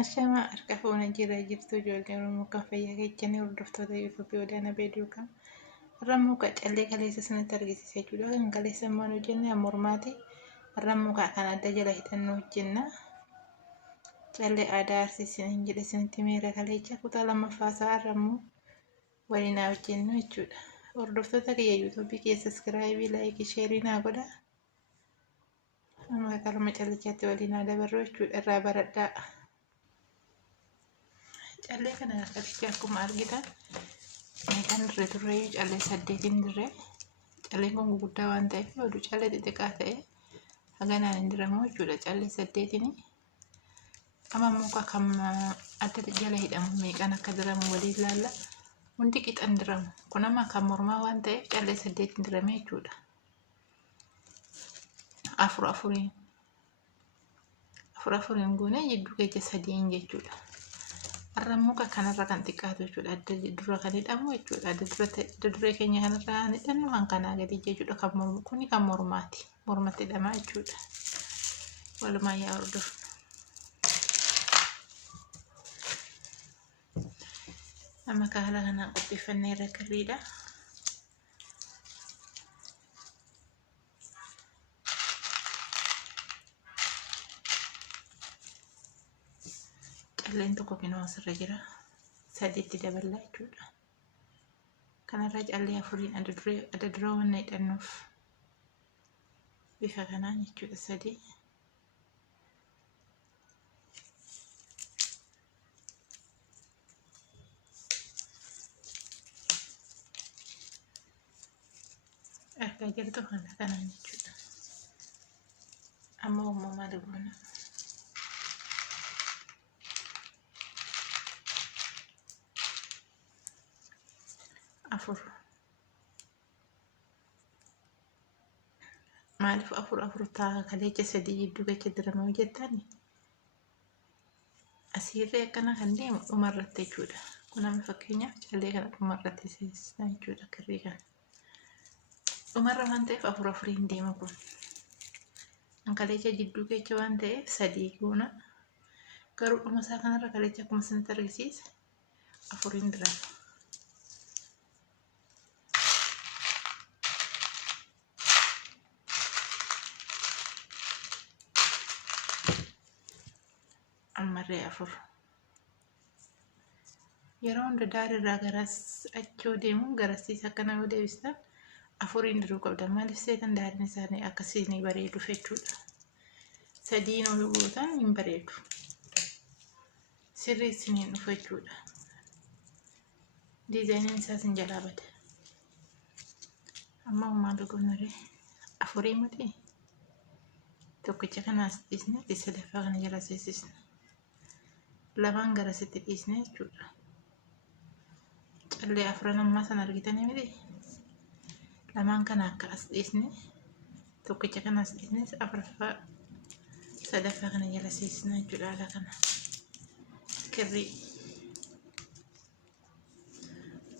Ashama harka fuuna jira jirtu ijoolleen Oromoo kan fayyaa keechanii hordoftoota Itoophiyaa wadaana beeduu kan rammoo callee kaleessa sanatti argisiisa jechuudha. Kan kaleessa immoo hojjenne mormaati. Rammoo kan adda jala hidhannoo hojjenna. Callee aadaa arsiisin jedhe sinitti meera kaleecha kutaa lammaffaa isaa rammoo waliin hojjennu jechuudha. Hordoftoota kiyya Itoophiyaa keessa sabiskiraayibii laayikii sheerii naa godha. Amma kalma callichaatti waliin dabarru jechuudha irraa baradhaa. Callee kana kalecha akkuma argitan meeqaan dirree turre callee 8 dirree. Calleen kun guddaa waan ta'eef oduu callee xixiqqaa ta'e haganaan hin diramu jechuudha. Callee 8ni amma muka kam adda jala hidhamu meeqaan akka diramu waliin ilaalla. Hundi qixan diramu. Kun amma kan mormaa waan ta'eef callee 8 dirame jechuudha. Afuriin goone jidduu keessa 3 jechuudha. Arra muka kanarra kan xiqqaatu jechuudha. Adda dura kan hidhamu jechuudha. Adda duree keenya kanarra hidhannu kan kanaa gadi jechuudha. Kuni kan mormaati. Mormatti hidhamaa jechuudha. Walumaa yaa hordofu. Amma haala kanaan qopheeffannee irra kirriidha. Calleen tokko kinoo asirra jira. 3 daballaa jechuudha. Kanarra callee 4 adda dura waan hidhannuuf bifa kanaan jechuudha 3. Akka jirtu kanaan jechuudha. Amma uumamaa dubbana. Maaliif afur ta'a kaleecha 3 jidduu keessa diramu jettani asirree akkana kan deemu dhumarratti jechuudha. Kun amma fakkeenyaaf callee kana dhumarratti seesisna jechuudha kirrii kana. Dhumarra waan ta'eef afuriin deema kun. Kaleecha jidduu keessa waan ta'eef 3 goona. Garuu dhuma isaa kanarra kaleecha akkuma isinitti argisiisa 4 dirama. Ammarree 4. Yeroo hunda daarirraa garas achoo deemuun garasiis akkana yoo deebistan 4 diruu qabdan. Maaliif seetan daariin isaanii akkasiin bareeduuf jechuudha. 3 ol gootan hin bareedu. Sirrii isiniin dhufu jechuudha. Diizaayiniin isaas hin jalaa bada. Amma maal goonaree 4 miti. Tokkicha kanaas dhiisne sadaffaa kana jala seesisna. Lamaan garasitti dhiisne jechuudha. Callee 4 ammaa sana argitanii miti. Lamaan kana akka as dhiisne tokkicha kanaas dhiisne sadaffaa kana jala seesisna jechuudha. Haala kana kirrii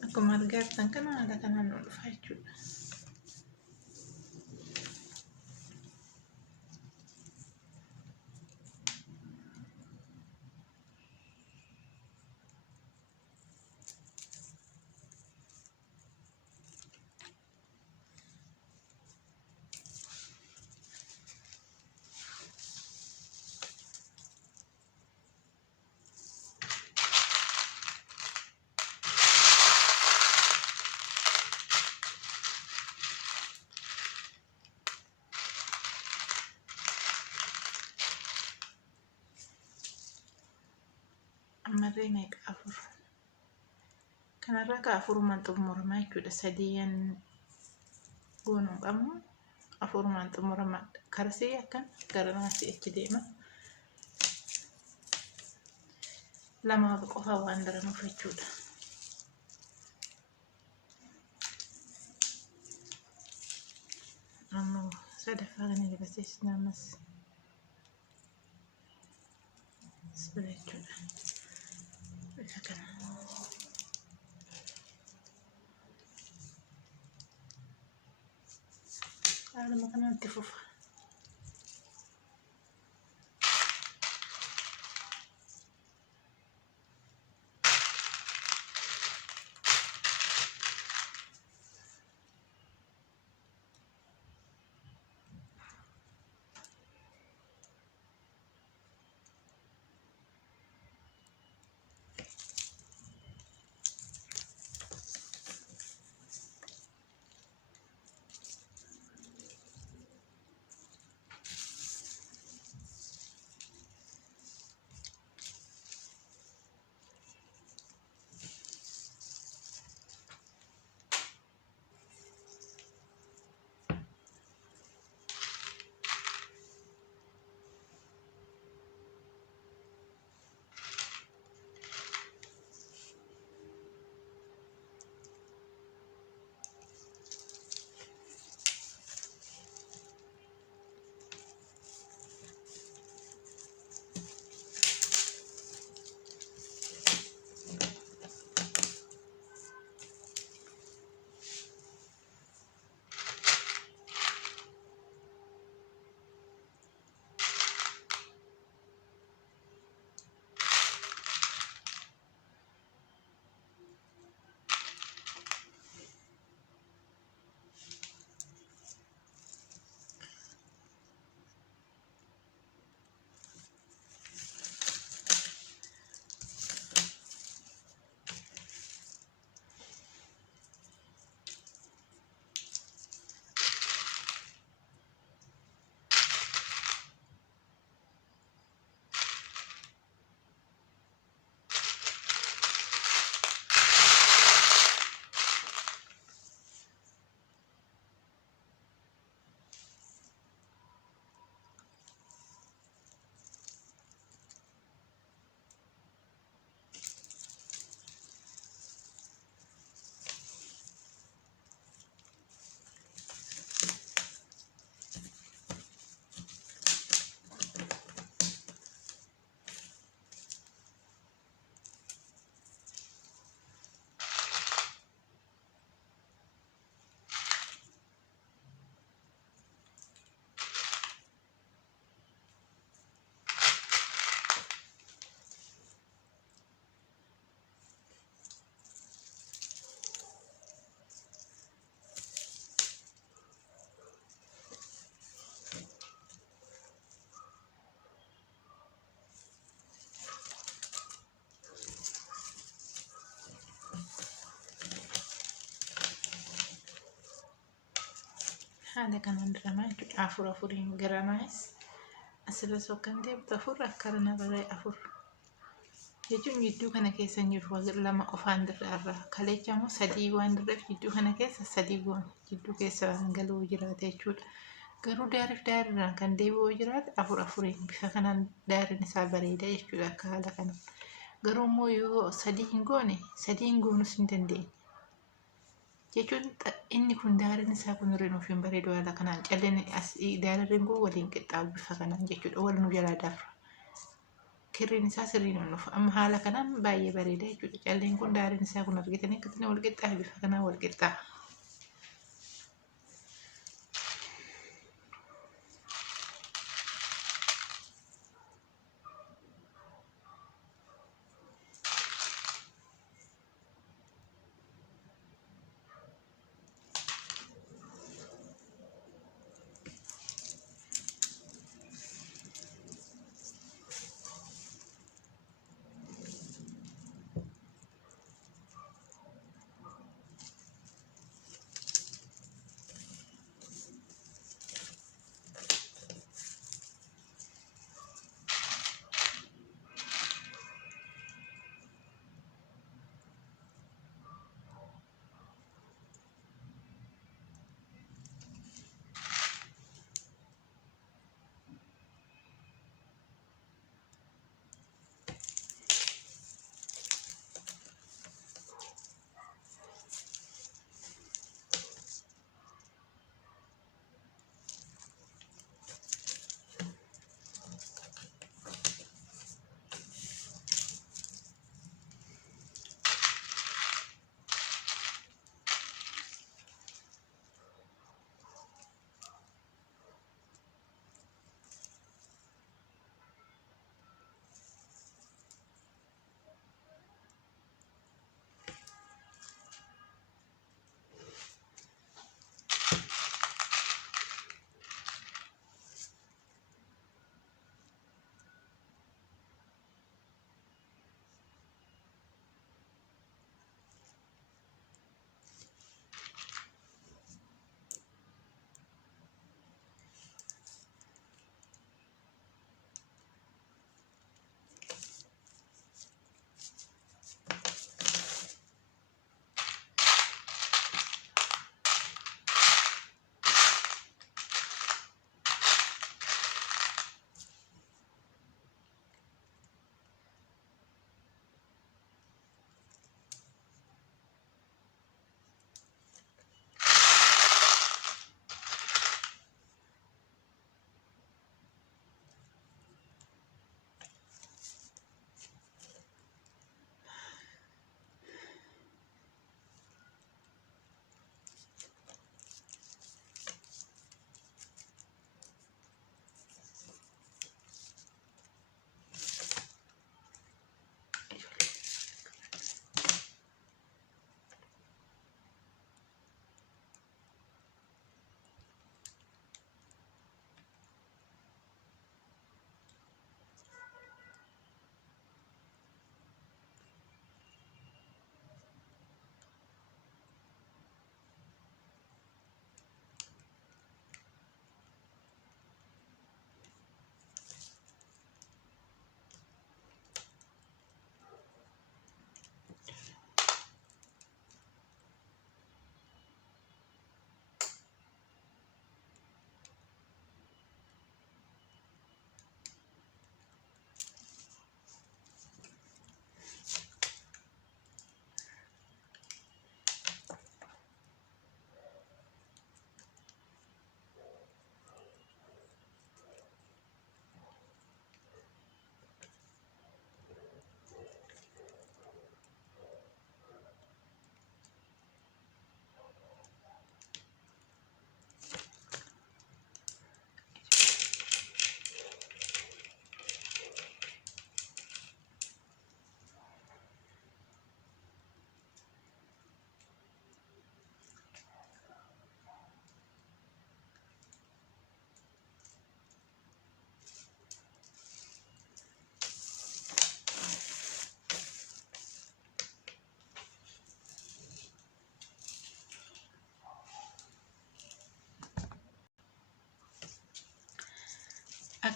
akkuma argitan kana haala kanaan nu dhufa jechuudha. Ammarree meeqa 4. Kanarraa ka 4 xumuramaa jechuudha. 3 goonuu qabnu 4 xumuramaa. Karsii akkan gara naasii achi deema. 2 qofa waan daranuuf jechuudha. Amma sadaffaa kana jala seesisna ammas siree jechuudha. Haaluma kanatti fufa. haala kanaan diramaa jechuudha. Afur afuriin garanaayis asirra sokkan deemtu afur akkarana baree afur jechuun jidduu kana keessa hin jiru lama ofaan dirraarraa kalecha immoo sadii waan dirreef jidduu kana keessa sadii goone jidduu keessa waan galuu jiraate jechuudha. Garuu daariif daarirraan kan deebi'uu jiraate afur afuriin bifa kanaan daariin isaa bareeda jechuudha akka haala kanaan. Garuu immoo yoo sadii hin goone sadii hin goonus hin dandeenye. Jechuun inni kun daariin isaa kun rinuuf hin bareedu haala kanaan calleen daariin kun waliin qixxaawu bifa kanaan jechuudha wal nu jalaa darra. Kirriin isaa sirriin ol dhufa amma haala kanaan baay'ee bareeda jechuudha. Calleen kun daariin isaa kun argitanii akkasuma wal qixxaawe bifa kanaan wal qixxaawa.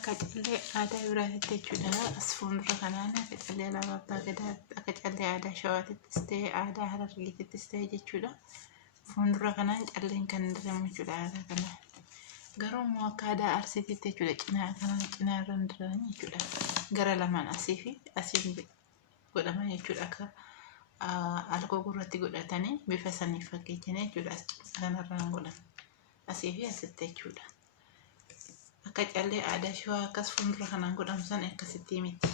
akka callee aadaa biraatitti jechuudha. As fuuldura kanaan akka callee alaabaa abbaa gadaa akka callee aadaa shawaatittis ta'e aadaa harargeetittis ta'e jechuudha. Fuuldura kanaan calleen kan diramu jechuudha aadaa kanaan. Garuu immoo akka aadaa arsiititti jechuudha cinaa kanaan cinaa irra diran jechuudha. Gara lamaan asii fi asiin godhaman jechuudha akka alkoo gurratti godhatanii bifa saniif fakkeessanii jechuudha. Kanarraan godhaman asii fi asitti jechuudha. Akka callee aadaa shawaa akkas fuuldura kanaan godhamu san akkasitti miti.